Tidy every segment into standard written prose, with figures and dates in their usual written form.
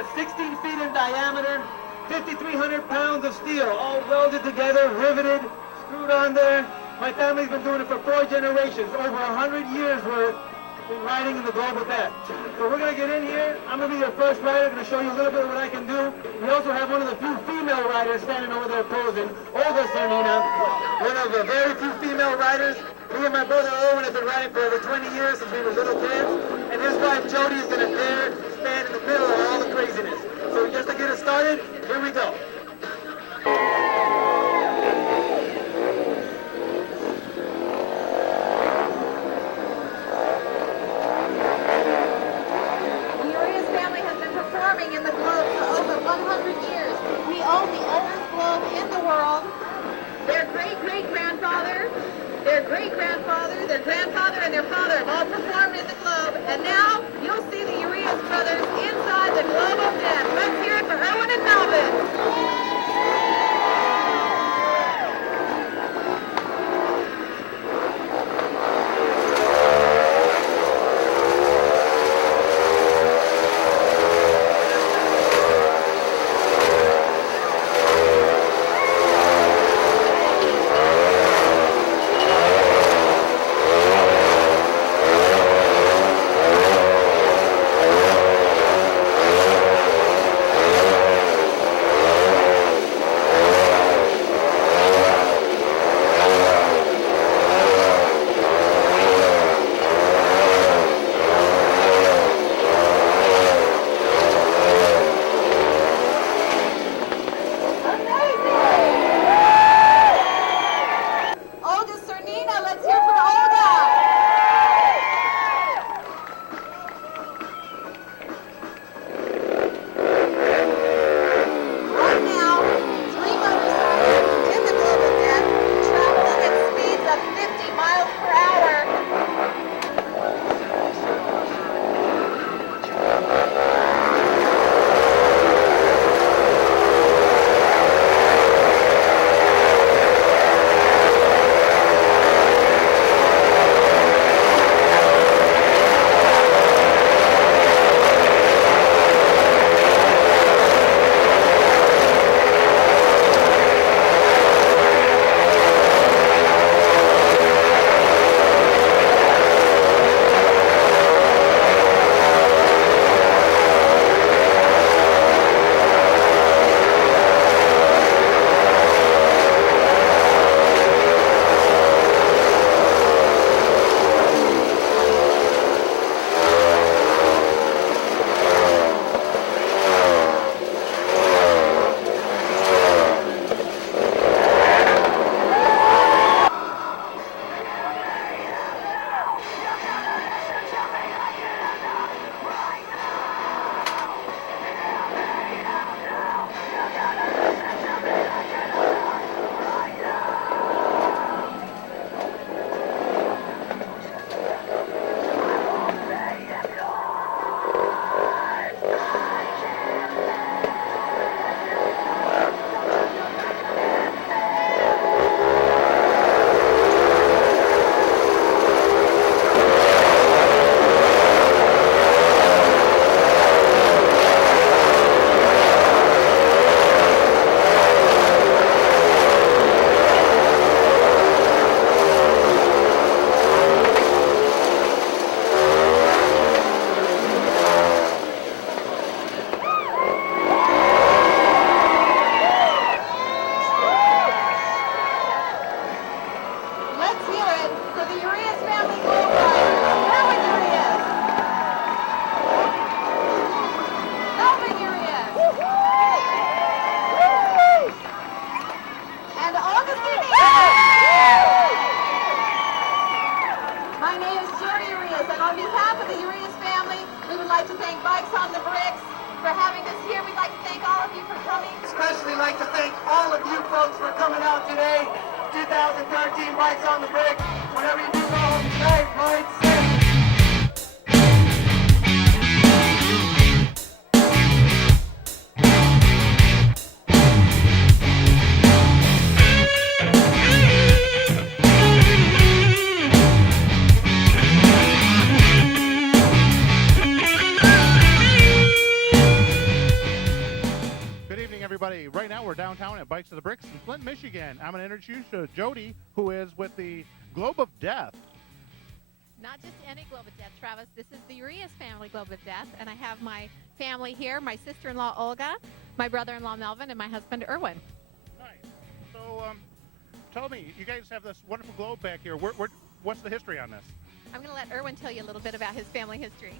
about 16 feet in diameter, 5,300 pounds of steel, all welded together, riveted, screwed on there. My family's been doing it for 4 generations, over 100 years worth been riding in the global deck. So we're going to get in here. I'm going to be your first rider. I'm going to show you a little bit of what I can do. We also have one of the few female riders standing over there posing, Olga Cernina, one of the very few female riders. Me and my brother Owen have been riding for over 20 years since we were little kids, and his wife Jody is going to dare stand in the middle of all the craziness. So just to get us started, here we go. In the globe for over 100 years. We own the oldest globe in the world. Their great-great-grandfather, their great-grandfather, their grandfather, and their father have all performed in the globe. And now you'll see the Urias brothers inside the globe of death. Let's hear it for Owen and Melvin. Especially like to thank all of you folks for coming out today. 2013 Bikes on the Bricks. Whenever you do go home tonight, ride safe. right now we're downtown at Bikes to the Bricks in Flint, Michigan. I'm going to introduce you to Jody, who is with the Globe of Death. Not just any Globe of Death, Travis. This is the Urias family Globe of Death, and I have my family here, my sister-in-law Olga, my brother-in-law Melvin, and my husband Erwin. Nice. So tell me, you guys have this wonderful globe back here. What's the history on this? I'm going to let Erwin tell you a little bit about his family history.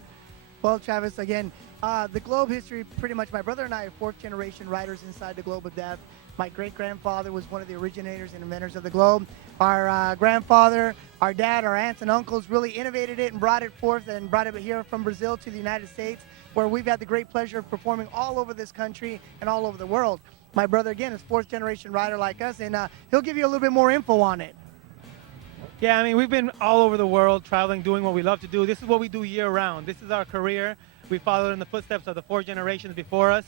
Well, Travis, again, the globe history, pretty much my brother and I are fourth-generation riders inside the Globe of Death. My great-grandfather was one of the originators and inventors of the globe. Our grandfather, our dad, our aunts and uncles really innovated it and brought it forth and brought it here from Brazil to the United States, where we've had the great pleasure of performing all over this country and all over the world. My brother, again, is fourth-generation rider like us, and he'll give you a little bit more info on it. Yeah, I mean, we've been all over the world traveling, doing what we love to do. This is what we do year-round. This is our career. We followed in the footsteps of the 4 generations before us.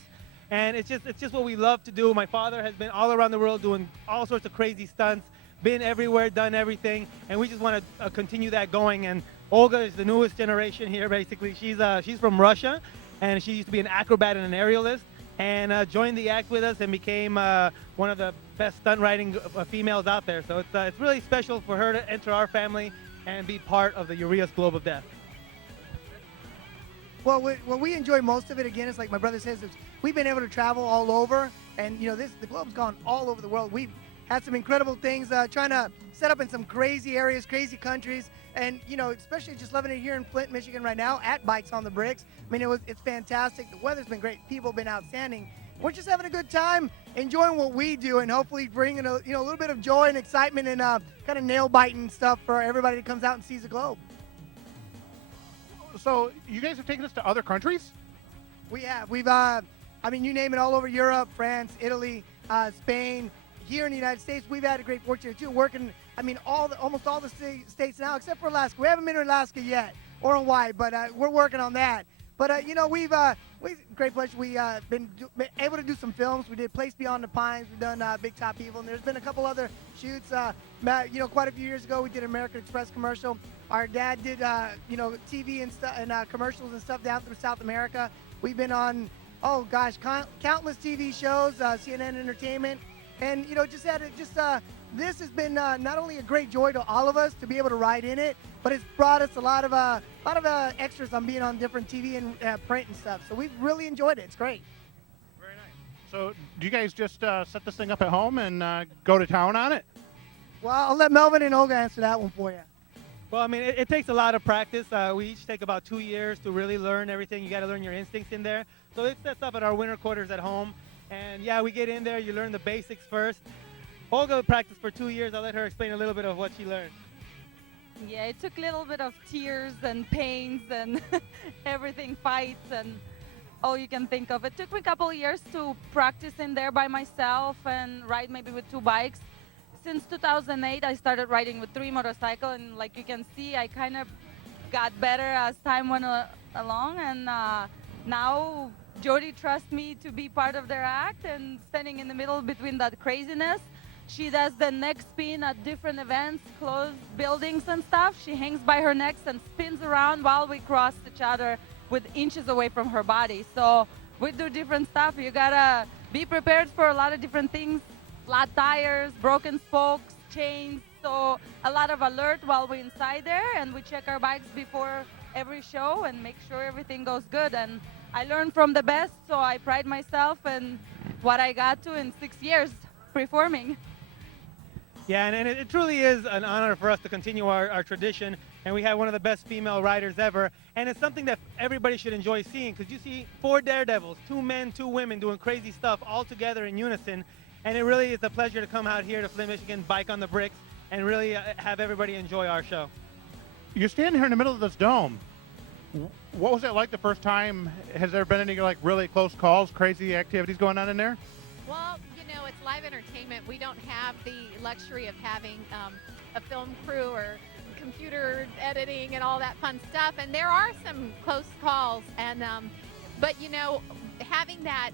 And it's just what we love to do. My father has been all around the world doing all sorts of crazy stunts, been everywhere, done everything, and we just want to continue that going. And Olga is the newest generation here, basically. She's from Russia, and she used to be an acrobat and an aerialist, and joined the act with us and became one of the best stunt riding females out there. So it's really special for her to enter our family and be part of the Urias Globe of Death. Well, what we enjoy most of it, again, is like my brother says, is we've been able to travel all over, and the globe's gone all over the world. We've had some incredible things, trying to set up in some crazy areas, crazy countries, and especially just loving it here in Flint, Michigan right now at Bikes on the Bricks. I mean, it's fantastic. The weather's been great. People have been outstanding. We're just having a good time, enjoying what we do, and hopefully bringing a little bit of joy and excitement and kind of nail biting stuff for everybody that comes out and sees the globe. So you guys have taken this to other countries? We have. We've, you name it, all over Europe, France, Italy, Spain. Here in the United States, we've had a great fortune too, working, almost all the states now, except for Alaska. We haven't been to Alaska yet, or Hawaii, but we're working on that. But, we've great pleasure. We've been able to do some films. We did Place Beyond the Pines. We've done Big Top Evil, and there's been a couple other shoots. Quite a few years ago, we did an American Express commercial. Our dad did, TV and stuff and commercials and stuff down through South America. We've been on, countless TV shows, CNN Entertainment, and this has been not only a great joy to all of us to be able to ride in it, but it's brought us a lot of extras on being on different TV and print and stuff. So we've really enjoyed it. It's great. Very nice. So do you guys just set this thing up at home and go to town on it? Well, I'll let Melvin and Olga answer that one for you. Well, I mean, it takes a lot of practice. We each take about 2 years to really learn everything. You got to learn your instincts in there. So it sets up at our winter quarters at home. And yeah, we get in there, you learn the basics first. Olga practiced for 2 years. I'll let her explain a little bit of what she learned. Yeah, it took a little bit of tears and pains and everything, fights and all you can think of. It took me a couple of years to practice in there by myself and ride maybe with 2 bikes. Since 2008, I started riding with 3 motorcycles, and like you can see, I kind of got better as time went along, and now Jody trusts me to be part of their act and standing in the middle between that craziness. She does the neck spin at different events, closed buildings and stuff. She hangs by her neck and spins around while we cross each other with inches away from her body. So we do different stuff. You gotta be prepared for a lot of different things. Flat tires, broken spokes, chains, so a lot of alert while we're inside there, and we check our bikes before every show and make sure everything goes good. And I learned from the best, so I pride myself in what I got to in 6 years performing. Yeah, and it truly is an honor for us to continue our tradition, and we have one of the best female riders ever, and it's something that everybody should enjoy seeing, because you see 4 daredevils, 2 men, 2 women doing crazy stuff all together in unison. And it really is a pleasure to come out here to Flint, Michigan, Bike on the Bricks, and really have everybody enjoy our show. You're standing here in the middle of this dome. What was it like the first time? Has there been any really close calls, crazy activities going on in there? Well, it's live entertainment. We don't have the luxury of having a film crew or computer editing and all that fun stuff. And there are some close calls. And but having that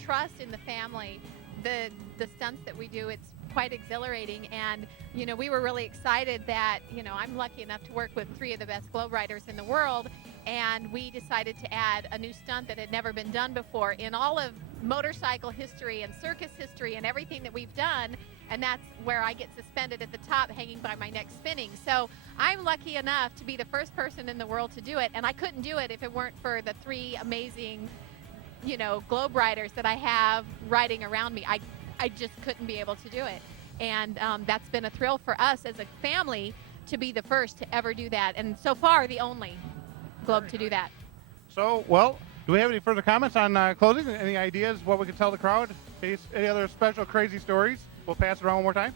trust in the family, the stunts that we do, it's quite exhilarating, and we were really excited that I'm lucky enough to work with 3 of the best globe riders in the world, and we decided to add a new stunt that had never been done before. In all of motorcycle history and circus history and everything that we've done, and that's where I get suspended at the top hanging by my neck spinning. So I'm lucky enough to be the first person in the world to do it, and I couldn't do it if it weren't for the 3 amazing, you know, globe riders that I have riding around me. I just couldn't be able to do it. And that's been a thrill for us as a family to be the first to ever do that, and so far the only globe to do that. So, well, do we have any further comments on closing? Any ideas what we could tell the crowd? Any other special crazy stories? We'll pass it around one more time.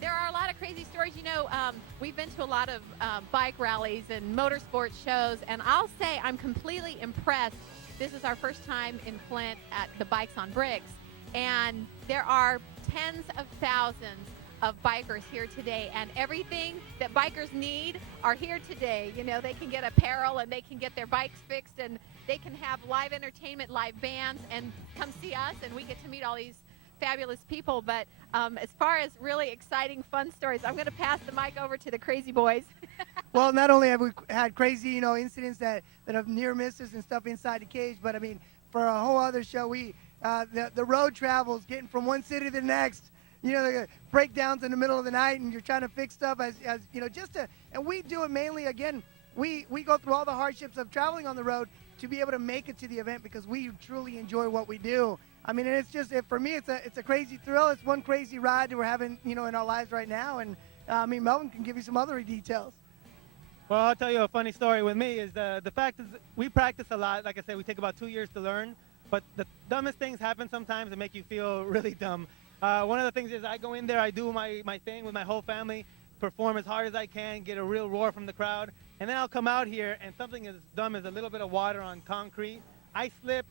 There are a lot of crazy stories. You know, we've been to a lot of bike rallies and motorsports shows, and I'll say I'm completely impressed. This is our first time in Flint at the Bikes on Bricks, and there are tens of thousands of bikers here today, and everything that bikers need are here today. You know, they can get apparel and they can get their bikes fixed, and they can have live entertainment, live bands, and come see us, and we get to meet all these fabulous people. But as far as really exciting, fun stories, I'm going to pass the mic over to the crazy boys. Well, not only have we had crazy, you know, incidents that have near misses and stuff inside the cage, but I mean, for a whole other show, we the road travels, getting from one city to the next. You know, the breakdowns in the middle of the night, and you're trying to fix stuff as you know, and we do it mainly, again, we go through all the hardships of traveling on the road to be able to make it to the event because we truly enjoy what we do. I mean, and it's just, for me, it's a crazy thrill. It's one crazy ride that we're having, you know, in our lives right now. And I mean, Melvin can give you some other details. Well, I'll tell you a funny story with me is the fact is we practice a lot. Like I said, we take about 2 years to learn, but the dumbest things happen sometimes that make you feel really dumb. One of the things is I go in there, I do my thing with my whole family, perform as hard as I can, get a real roar from the crowd, and then I'll come out here and something as dumb as a little bit of water on concrete. I slip,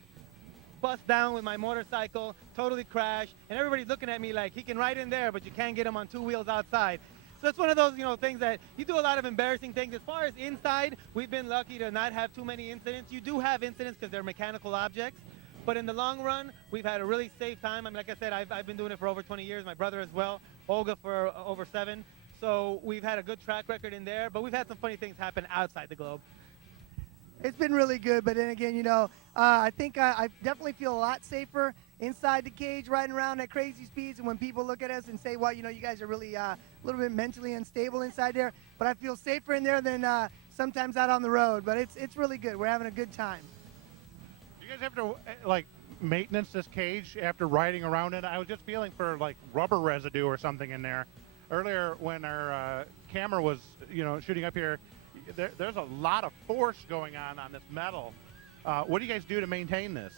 bust down with my motorcycle, totally crash, and everybody's looking at me like he can ride in there, but you can't get him on 2 wheels outside. So it's one of those, you know, things that you do a lot of embarrassing things. As far as inside, we've been lucky to not have too many incidents. You do have incidents because they're mechanical objects. But in the long run, we've had a really safe time. I mean, like I said, I've been doing it for over 20 years. My brother as well, Olga for over 7. So we've had a good track record in there. But we've had some funny things happen outside the globe. It's been really good, but then again, you know, I think I definitely feel a lot safer inside the cage, riding around at crazy speeds. And when people look at us and say, well, you know, you guys are really a little bit mentally unstable inside there, but I feel safer in there than sometimes out on the road. But it's really good. We're having a good time. You guys have to like maintenance this cage after riding around it? I was just feeling for like rubber residue or something in there. Earlier when our camera was, you know, shooting up here, there's a lot of force going on this metal. What do you guys do to maintain this?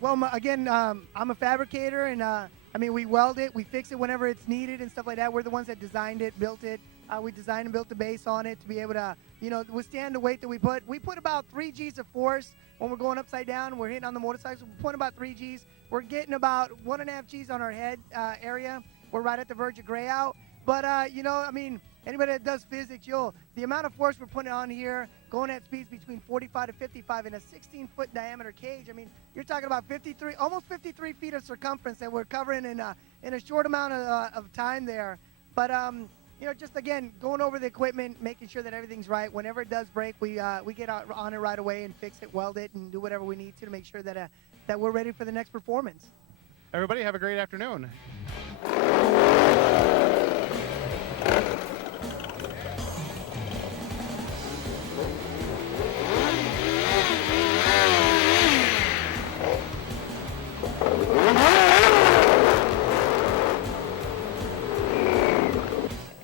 Well, again, I'm a fabricator, and I mean, we weld it, we fix it whenever it's needed and stuff like that. We're the ones that designed it, built it. We designed and built the base on it to be able to, you know, withstand the weight that we put. We put about 3 G's of force when we're going upside down. We're hitting on the motorcycles. We're putting about 3 G's. We're getting about 1.5 G's on our head area. We're right at the verge of gray out. But, you know, I mean, anybody that does physics, the amount of force we're putting on here, going at speeds between 45 to 55 in a 16-foot diameter cage. I mean, you're talking about almost 53 feet of circumference that we're covering in a short amount of time there. But, you know, just again, going over the equipment, making sure that everything's right. Whenever it does break, we get on it right away and fix it, weld it, and do whatever we need to make sure that we're ready for the next performance. Everybody have a great afternoon.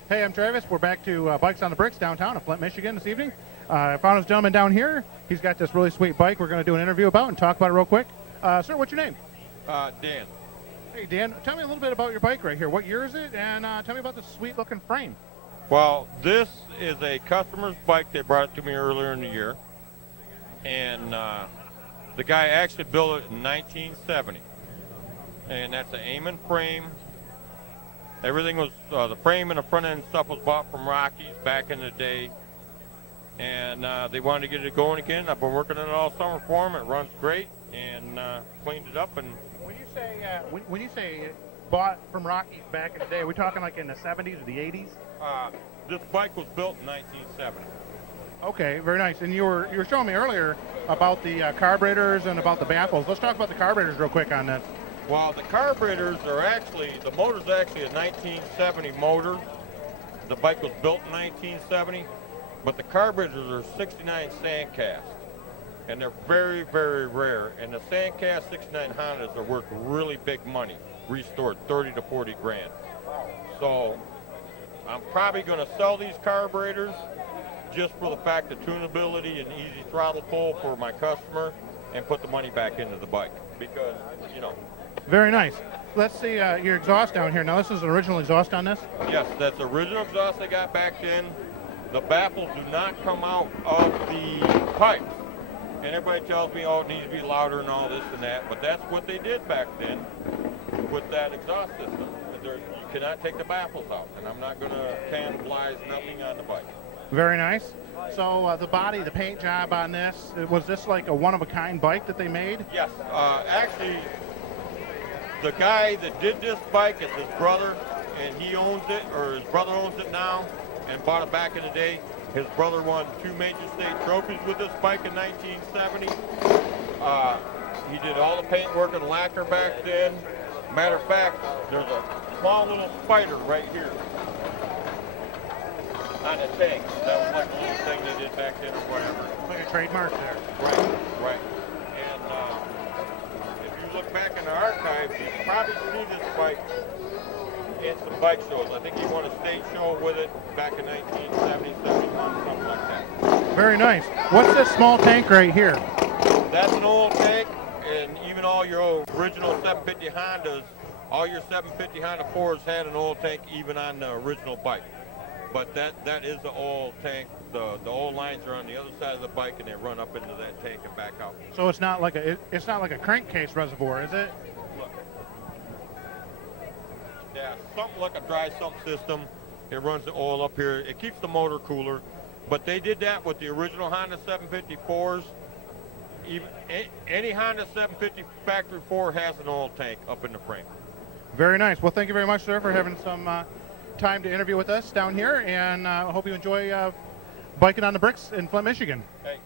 Hey, I'm Travis. We're back to Bikes on the Bricks downtown in Flint, Michigan this evening. I found this gentleman down here. He's got this really sweet bike we're going to do an interview about and talk about it real quick. Sir, what's your name? Dan. Hey, Dan, tell me a little bit about your bike right here. What year is it? And tell me about the sweet-looking frame. Well, this is a customer's bike. They brought it to me earlier in the year. And the guy actually built it in 1970. And that's an Amon frame. Everything was, the frame and the front end stuff was bought from Rockies back in the day. And they wanted to get it going again. I've been working on it all summer for them. It runs great, and cleaned it up. And when you say bought from Rockies back in the day, are we talking like in the 70s or the 80s? This bike was built in 1970. Okay, very nice. And you were showing me earlier about the carburetors and about the baffles. Let's talk about the carburetors real quick on this. Well, the carburetors are actually, the motor's actually a 1970 motor. The bike was built in 1970, but the carburetors are 69 Sandcast, and they're very, very rare. And the Sandcast 69 Hondas are worth really big money, restored 30 to 40 grand. So I'm probably going to sell these carburetors just for the fact of tunability and easy throttle pull for my customer, and put the money back into the bike because, you know. Very nice. Let's see your exhaust down here. Now, this is an original exhaust on this? Yes, that's the original exhaust they got back then. The baffles do not come out of the pipes. And everybody tells me, oh, it needs to be louder and all this and that, but that's what they did back then with that exhaust system. You cannot take the baffles out, and I'm not going to cannibalize nothing on the bike. Very nice. So the body, the paint job on this, was this like a one-of-a-kind bike that they made? Yes, actually, the guy that did this bike is his brother, and he owns it, or his brother owns it now, and bought it back in the day. His brother won 2 major state trophies with this bike in 1970. He did all the paint work and lacquer back then. Matter of fact, there's a small little spider right here on the tank. That was like a little thing they did back then or whatever. Like a trademark there. Right. And if you look back in the archives, you probably see this bike in some bike shows. I think he won a state show with it back in 1970, 71, something like that. Very nice. What's this small tank right here? That's an old tank, and even all your original 750 Hondas, all your 750 Honda 4s had an oil tank even on the original bike. But that is the oil tank. The oil lines are on the other side of the bike, and they run up into that tank and back out. So it's not like a crankcase reservoir, is it? Look. Yeah, something like a dry sump system. It runs the oil up here. It keeps the motor cooler. But they did that with the original Honda 754s. Even any Honda 750 factory 4 has an oil tank up in the frame. Very nice. Well, thank you very much, sir, for having some time to interview with us down here, and I hope you enjoy biking on the bricks in Flint, Michigan. Hey.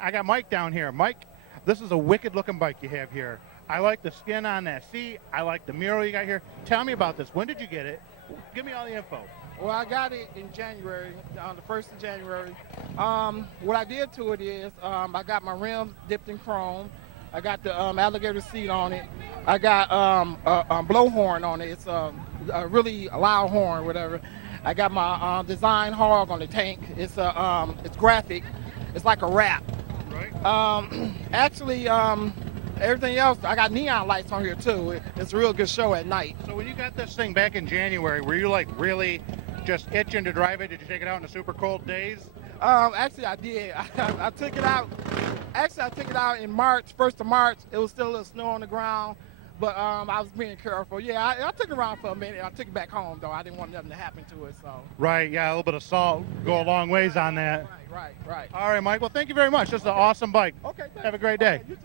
I got Mike down here. Mike, this is a wicked looking bike you have here. I like the skin on that seat. I like the mural you got here. Tell me about this. When did you get it? Give me all the info. Well, I got it in January, on the 1st of January. What I did to it is I got my rims dipped in chrome. I got the alligator seat on it. I got a blowhorn on it. It's a really loud horn, whatever. I got my design hog on the tank. It's graphic. It's like a wrap. Right. Actually, everything else, I got neon lights on here too. It's a real good show at night. So when you got this thing back in January, were you like really just itching to drive it? Did you take it out in the super cold days? Actually, I did. I took it out. Actually, I took it out in March, 1st of March. It was still a little snow on the ground, but I was being careful. Yeah, I took it around for a minute. I took it back home, though. I didn't want nothing to happen to it, so. Right, yeah, a little bit of salt go a long ways on that. Right. All right, Mike. Well, thank you very much. This is an awesome bike. Okay, thanks. Have a great day. Okay, you too.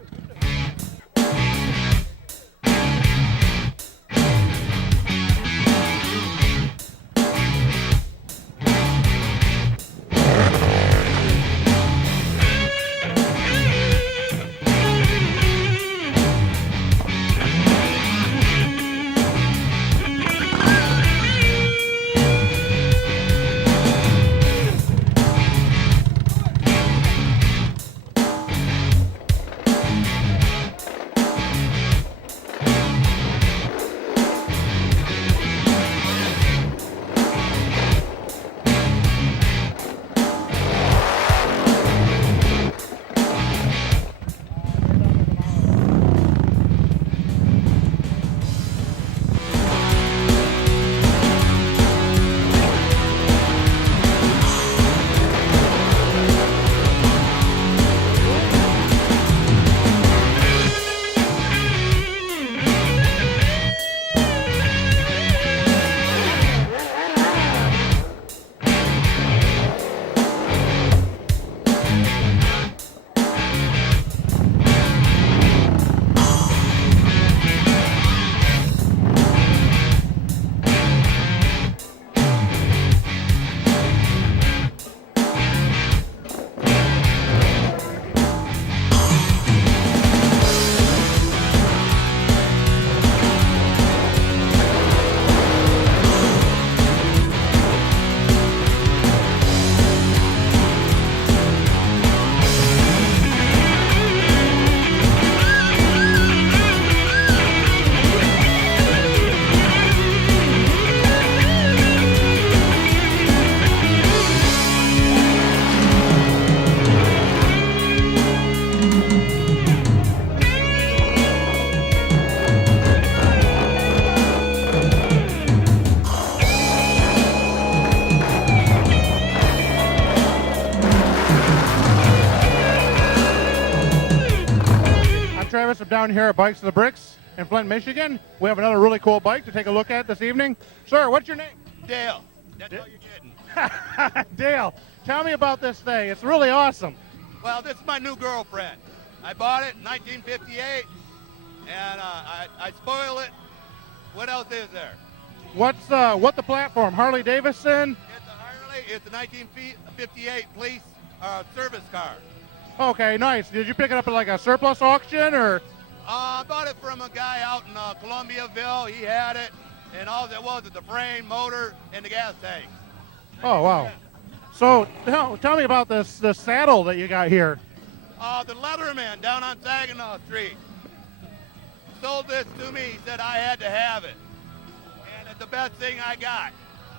down here at Bikes to the Bricks in Flint, Michigan. We have another really cool bike to take a look at this evening. Sir, what's your name? Dale. That's all you're getting. Dale, tell me about this thing. It's really awesome. Well, this is my new girlfriend. I bought it in 1958, and I spoil it. What else is there? What the platform? Harley Davidson? It's a Harley. It's a 1958 police service car. Okay, nice. Did you pick it up at like a surplus auction or? I bought it from a guy out in Columbiaville. He had it, and all there was the frame, motor, and the gas tank. Oh, wow. So tell me about the saddle that you got here. The Leatherman down on Saginaw Street sold this to me. He said I had to have it, and it's the best thing I got.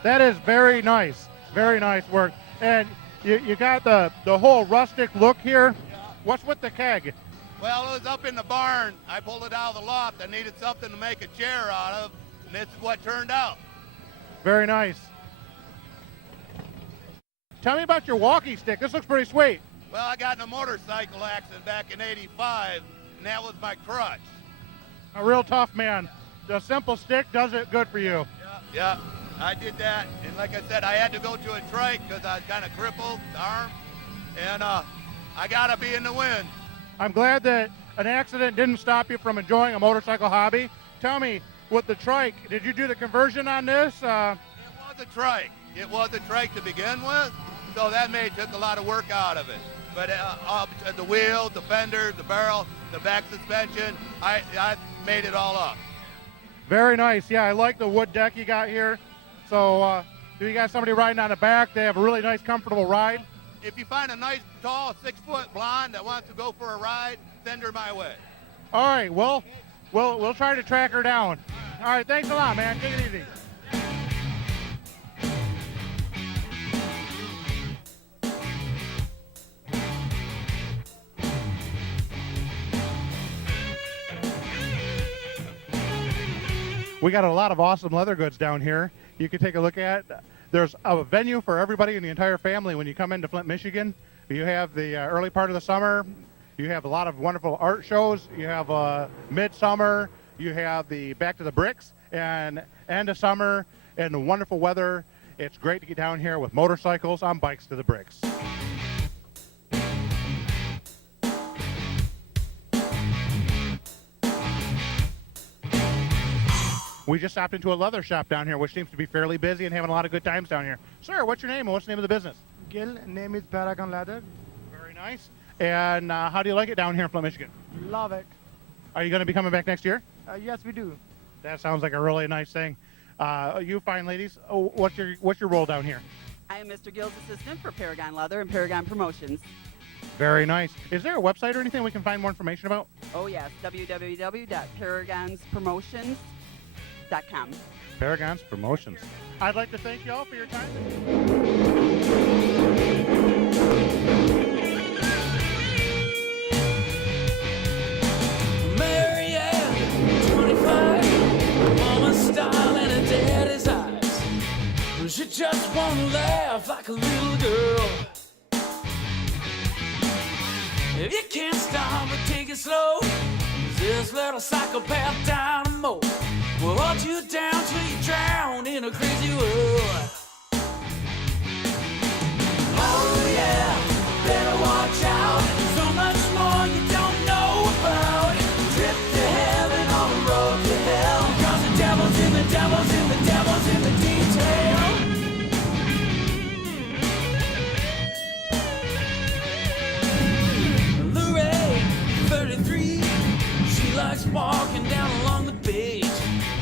That is very nice. Very nice work. And you got the whole rustic look here. What's with the keg? Well, it was up in the barn. I pulled it out of the loft. I needed something to make a chair out of, and this is what turned out. Very nice. Tell me about your walking stick. This looks pretty sweet. Well, I got in a motorcycle accident back in '85, and that was my crutch. A real tough man. The simple stick does it good for you. Yeah, I did that. And like I said, I had to go to a trike because I was kind of crippled, the arm. And I got to be in the wind. I'm glad that an accident didn't stop you from enjoying a motorcycle hobby. Tell me, with the trike, did you do the conversion on this? It was a trike. It was a trike to begin with, so that took a lot of work out of it. But the wheel, the fenders, the barrel, the back suspension, I made it all up. Very nice. Yeah, I like the wood deck you got here. So you got somebody riding on the back. They have a really nice, comfortable ride. If you find a nice, tall, 6-foot blonde that wants to go for a ride, send her my way. All right, well, we'll try to track her down. All right, thanks a lot, man. Take it easy. We got a lot of awesome leather goods down here you can take a look at. There's a venue for everybody in the entire family when you come into Flint, Michigan. You have the early part of the summer. You have a lot of wonderful art shows. You have midsummer. You have the Back to the Bricks and end of summer and the wonderful weather. It's great to get down here with motorcycles on Bikes to the Bricks. We just stopped into a leather shop down here, which seems to be fairly busy and having a lot of good times down here. Sir, what's your name and what's the name of the business? Gil, name is Paragon Leather. Very nice. And how do you like it down here in Flint, Michigan? Love it. Are you going to be coming back next year? Yes, we do. That sounds like a really nice thing. You fine ladies, what's your role down here? I am Mr. Gill's assistant for Paragon Leather and Paragon Promotions. Very nice. Is there a website or anything we can find more information about? Oh yes, www.paragonspromotions.com. Paragon's Promotions. I'd like to thank you all for your time. Marianne, 25, mama's style and her daddy's eyes. She just wanna laugh like a little girl. If you can't stop but take it slow, this little psychopath dynamo will hold you down till you drown in a crazy world. Oh yeah, better watch out. So much more you don't know about. Trip to heaven on the road to hell. Cause the devil's in the devil's in the devil's in the detail. Lorraine, 33, she likes walking down along the beach,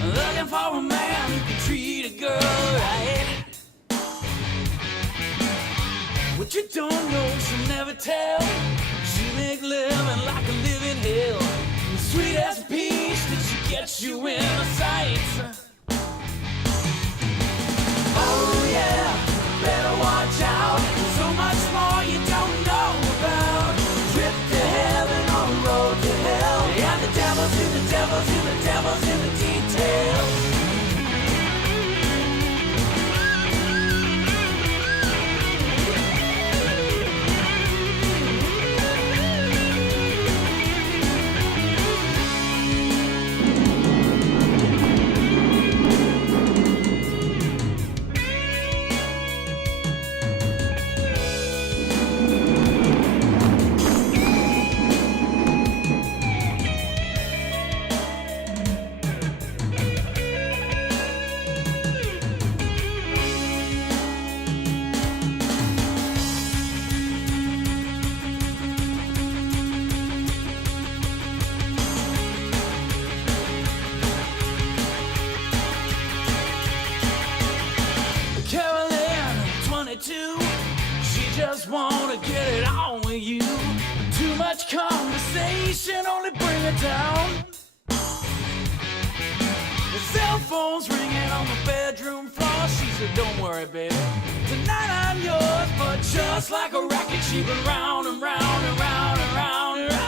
looking for a man who can treat a girl right. What you don't know, she'll never tell. She make living like a living hell. The sweet as a peach that she gets you in her sights. Oh yeah, better watch out. So much more you don't know about. Trip to heaven on the road to hell. And the devil's in the devil's in the devil's in the details. too. She just wanna get it on with you. Too much conversation only bring her down. The cell phone's ringing on the bedroom floor. She said, don't worry, baby, tonight I'm yours. But just like a rocket, she went round and round and round and round and round.